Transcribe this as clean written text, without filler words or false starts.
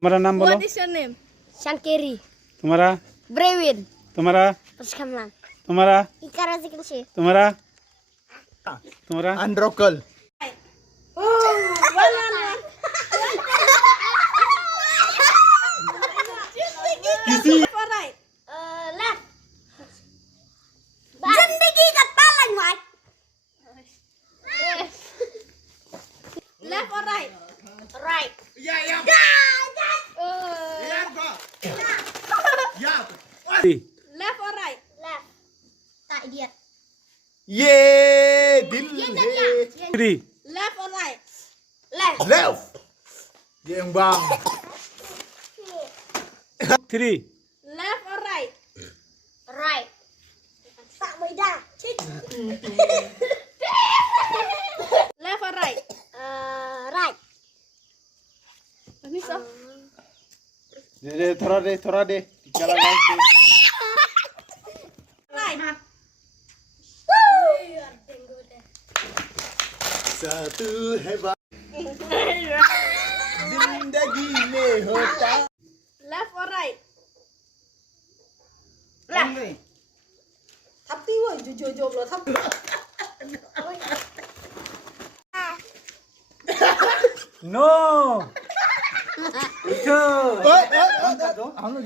तुम्हारा नाम बोलो। What is your name? Shankeri. तुम्हारा Brewin. तुम्हारा Persikamlan. तुम्हारा Ikara Zikinsi. तुम्हारा तुम्हारा Androkal. Kisi. Alright. Left. Zindagi ka palang ngoại. Left or right? Right. Left or right? Left. Tak idiot. Yeah, dil three Left or right? Left. left. Yang bang. Three Left or right? Right. Tak beda. Left or right? Right. Ini so. थोड़ा दे चला line Right. satu hebat जिंदगी में होता Left or right? Left. Tapi woi, jujur lo tapi. No हम लोग